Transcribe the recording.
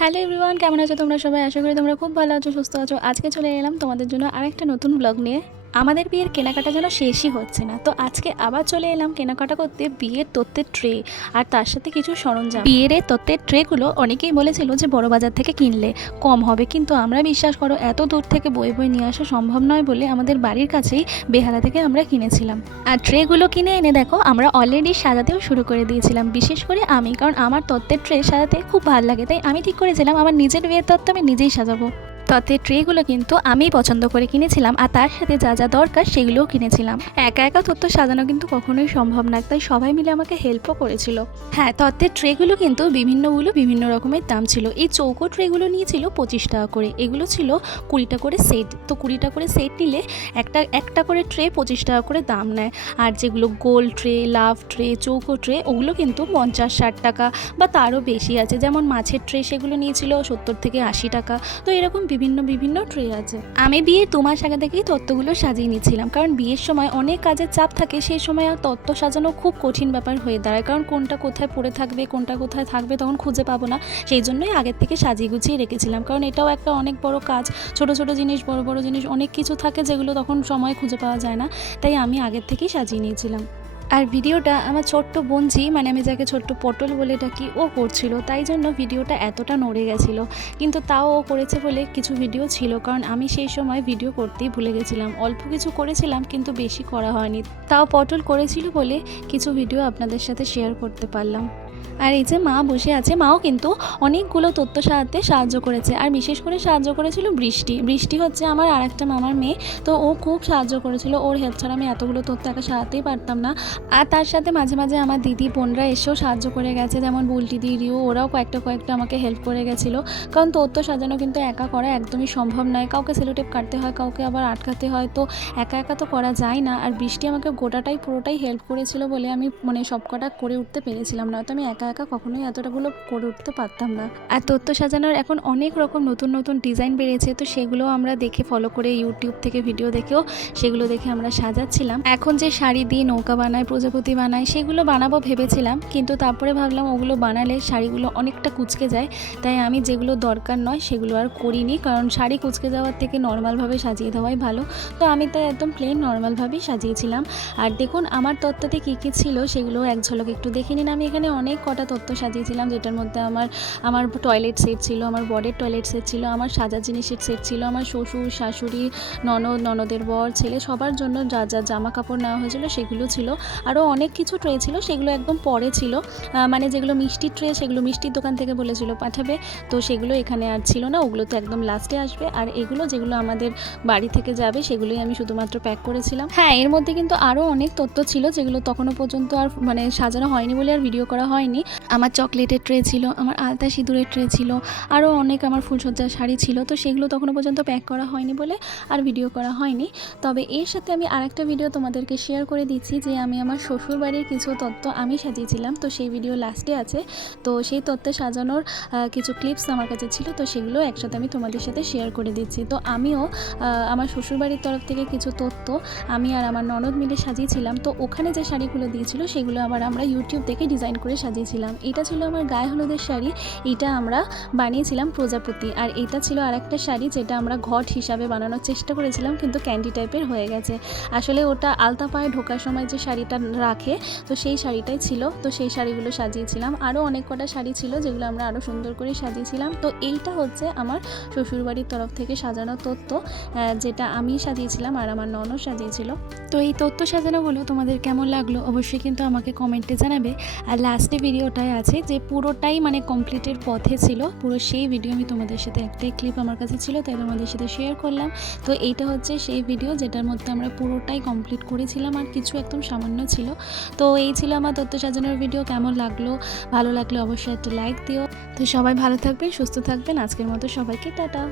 Hello everyone, কেমন আছো তোমরা সবাই? আশা করি তোমরা খুব ভালো আছো, সুস্থ আছো। আজকে চলে এলাম তোমাদের জন্য আরেকটা নতুন ব্লগ নিয়ে। আমাদের বিয়ের কেনাকাটা যেন শেষই হচ্ছে না, তো আজকে আবার চলে এলাম কেনাকাটা করতে বিয়ের তত্ত্বের ট্রে আর তার সাথে কিছু সরঞ্জাম। বিয়ের এই তত্ত্বের ট্রেগুলো অনেকেই বলেছিল যে বড় বাজার থেকে কিনলে কম হবে, কিন্তু আমরা বিশ্বাস করো এত দূর থেকে বয়ে বয়ে নিয়ে আসা সম্ভব নয় বলে আমাদের বাড়ির কাছেই বেহালা থেকে আমরা কিনেছিলাম। আর ট্রেগুলো কিনে এনে দেখো আমরা অলরেডি সাজাতেও শুরু করে দিয়েছিলাম, বিশেষ করে আমি, কারণ আমার তত্ত্বের ট্রে সাজাতে খুব ভালো লাগে। তাই আমি ঠিক করেছিলাম আমার নিজের বিয়ের তত্ত্ব আমি নিজেই সাজাবো। তত্ত্বের ট্রেগুলো কিন্তু আমিই পছন্দ করে কিনেছিলাম, আর তার সাথে যা যা দরকার সেগুলোও কিনেছিলাম। একা একা তত্ত্ব সাজানো কিন্তু কখনোই সম্ভব না, তাই সবাই মিলে আমাকে হেল্পও করেছিল। হ্যাঁ, তত্ত্বের ট্রেগুলো কিন্তু বিভিন্ন রকমের দাম ছিল। এই চৌকো ট্রেগুলো নিয়েছিল 25 টাকা করে, এগুলো ছিল 20টা করে সেট। তো 20টা করে সেট নিলে একটা করে ট্রে 25 টাকা করে দাম নেয়। আর যেগুলো গোল ট্রে, লাভ ট্রে, চৌকো ট্রে, ওগুলো কিন্তু 50-60 টাকা বা তারও বেশি আছে। যেমন মাছের ট্রে, সেগুলো নিয়েছিল 70 থেকে 80 টাকা। তো এরকম বিভিন্ন ট্রে আছে। আমি বিয়ের 2 মাস আগে থেকেই তত্ত্বগুলো সাজিয়ে নিচ্ছিলাম, কারণ বিয়ের সময় অনেক কাজের চাপ থাকে। সেই সময় আর তত্ত্ব সাজানো খুব কঠিন ব্যাপার হয়ে দাঁড়ায়, কারণ কোনটা কোথায় পড়ে থাকবে, কোনটা কোথায় থাকবে তখন খুঁজে পাবো না। সেই জন্যই আগের থেকে সাজিয়ে গুছিয়ে রেখেছিলাম, কারণ এটাও একটা অনেক বড় কাজ। ছোট ছোট জিনিস, বড় বড় জিনিস অনেক কিছু থাকে যেগুলো তখন সময় খুঁজে পাওয়া যায় না। তাই আমি আগের থেকেই সাজিয়ে নিয়েছিলাম। আর ভিডিওটা আমার ছোট্ট বোনঝি, মানে আমি যাকে ছোট্ট পটল বলে ডাকি, ও করছিল। তাই জন্য ভিডিওটা এতটা নড়ে গেছিলো, কিন্তু তাও ও করেছে বলে কিছু ভিডিও ছিল, কারণ আমি সেই সময় ভিডিও করতেই ভুলে গেছিলাম। অল্প কিছু করেছিলাম কিন্তু বেশি করা হয়নি। তাও পটল করেছিল বলে কিছু ভিডিও আপনাদের সাথে শেয়ার করতে পারলাম। আর এই যে মা বসে আছে, মাও কিন্তু অনেকগুলো তথ্য সাজাতে সাহায্য করেছে। আর বিশেষ করে সাহায্য করেছিল বৃষ্টি হচ্ছে আমার আরেকটা মামার মেয়ে। তো ও খুব সাহায্য করেছিল, ওর হেল্প ছাড়া আমি এতগুলো তথ্য একা সাজাতেই পারতাম না। আর তার সাথে মাঝে মাঝে আমার দিদি বোনরা এসেও সাহায্য করে গেছে, যেমন বুলটি দি, রিউ, ওরাও কয়েকটা আমাকে হেল্প করে গেছিলো। কারণ তথ্য সাজানো কিন্তু একা করা একদমই সম্ভব নয়। কাউকে সেলোটেপ কাটতে হয়, কাউকে আবার আটকাতে হয়, তো একা একা তো করা যায় না। আর বৃষ্টি আমাকে পুরোটাই হেল্প করেছিল বলে আমি সব কটা করে উঠতে পেরেছিলাম, নয়তো আমি একা একা কখনোই এতটাগুলো করে উঠতে পারতাম না। আর তথ্য সাজানোর এখন অনেক রকম নতুন ডিজাইন বেরিয়েছে, তো সেগুলো আমরা দেখে ফলো করে ইউটিউব থেকে ভিডিও দেখেও সেগুলো দেখে আমরা সাজাচ্ছিলাম। এখন যে শাড়ি দিয়ে নৌকা বানায়, প্রজাপতি বানায়, সেগুলো বানাবো ভেবেছিলাম, কিন্তু তারপরে ভাবলাম ওগুলো বানালে শাড়িগুলো অনেকটা কুঁচকে যায়। তাই আমি যেগুলো দরকার নয় সেগুলো আর করিনি, কারণ শাড়ি কুঁচকে যাওয়ার থেকে নর্মালভাবে সাজিয়ে দেওয়াই ভালো। তো আমি তাই একদম প্লেন নর্মালভাবেই সাজিয়েছিলাম। আর দেখুন আমার তত্ত্বতে কী কী ছিল সেগুলো এক ঝলক একটু দেখে নিন। আমি এখানে অনেক কটা তত্ত্ব সাজিয়েছিলাম, যেটার মধ্যে আমার টয়লেট সেট ছিল, আমার বরের টয়লেট সেট ছিল, আমার সাজার জিনিসের সেট ছিল, আমার শ্বশুর শাশুড়ি, ননদের বর, ছেলে, সবার জন্য যা যা জামা কাপড় নেওয়া হয়েছিল সেগুলো ছিল। আরও অনেক কিছু ট্রে ছিল, সেগুলো একদম পরে ছিল। মানে যেগুলো মিষ্টির ট্রে, সেগুলো মিষ্টির দোকান থেকে বলেছিল পাঠাবে, তো সেগুলো এখানে আর ছিল না, ওগুলো তো একদম লাস্টে আসবে। আর এগুলো যেগুলো আমাদের বাড়ি থেকে যাবে সেগুলোই আমি শুধুমাত্র প্যাক করেছিলাম। হ্যাঁ, এর মধ্যে কিন্তু আরও অনেক তথ্য ছিল যেগুলো তখনও পর্যন্ত আর সাজানো হয়নি বলে আর ভিডিও করা হয়নি। আমার চকলেটের ট্রে ছিল, আমার আলতা সিঁদুরের ট্রে ছিল, আরও অনেক আমার ফুলসজ্জার শাড়ি ছিল। তো সেগুলো তখনও পর্যন্ত প্যাক করা হয়নি বলে আর ভিডিও করা হয়নি। তবে এর সাথে আমি আরেকটা ভিডিও তোমাদেরকে শেয়ার করে দিচ্ছি, যে আমি আমার শ্বশুর বাড়ির কিছু তত্ত্ব আমি সাজিয়েছিলাম, তো সেই ভিডিও লাস্টে আছে। তো সেই তত্ত্বে সাজানোর কিছু ক্লিপস আমার কাছে ছিল, তো সেগুলো একসাথে আমি তোমাদের সাথে শেয়ার করে দিচ্ছি। তো আমিও আমার শ্বশুরবাড়ির তরফ থেকে কিছু তথ্য আমি আর আমার ননদ মিলে সাজিয়েছিলাম। তো ওখানে যে শাড়িগুলো দিয়েছিল সেগুলো আবার আমরা ইউটিউব থেকে ডিজাইন করে সাজিয়েছিলাম। এটা ছিল আমার গায়ে হলুদের শাড়ি, এটা আমরা বানিয়েছিলাম প্রজাপতি। আর এটা ছিল আরেকটা শাড়ি যেটা আমরা ঘট হিসাবে বানানোর চেষ্টা করেছিলাম, কিন্তু ক্যান্ডি টাইপের হয়ে গেছে। আসলে ওটা আলতা পায়ে ঢোকার সময় যে শাড়িটা রাখে, তো সেই শাড়িটাই ছিল। তো সেই শাড়িগুলো সাজিয়েছিলাম। আরও অনেক কটা শাড়ি ছিল যেগুলো আমরা আরও সুন্দর করে সাজিয়েছিলাম। তো এইটা হচ্ছে আমার শ্বশুরবাড়ির তরফ থেকে সাজানো তথ্য, যেটা আমি সাজিয়েছিলাম আর আমার ননদ সাজিয়েছিল। তো এই তথ্য সাজানোগুলো তোমাদের কেমন লাগলো অবশ্যই কিন্তু আমাকে কমেন্টে জানাবে। আর লাস্টে ভিডিওটায় আছে যে পুরোটাই কমপ্লিটের পথে ছিল, পুরো সেই ভিডিও আমি তোমাদের সাথে একটাই ক্লিপ আমার কাছে ছিল, তাই তোমাদের সাথে শেয়ার করলাম। তো এইটা হচ্ছে সেই ভিডিও যেটার মধ্যে আমরা পুরোটাই কমপ্লিট করেছিলাম, আর কিছু একদম সামান্য ছিল। তো এই ছিল আমার তথ্য সাজানোর ভিডিও। কেমন লাগলো? ভালো লাগলে অবশ্যই একটা লাইক দিও। তো সবাই ভালো থাকবেন, সুস্থ থাকবেন। আজকের মতো সবাইকে টাটা।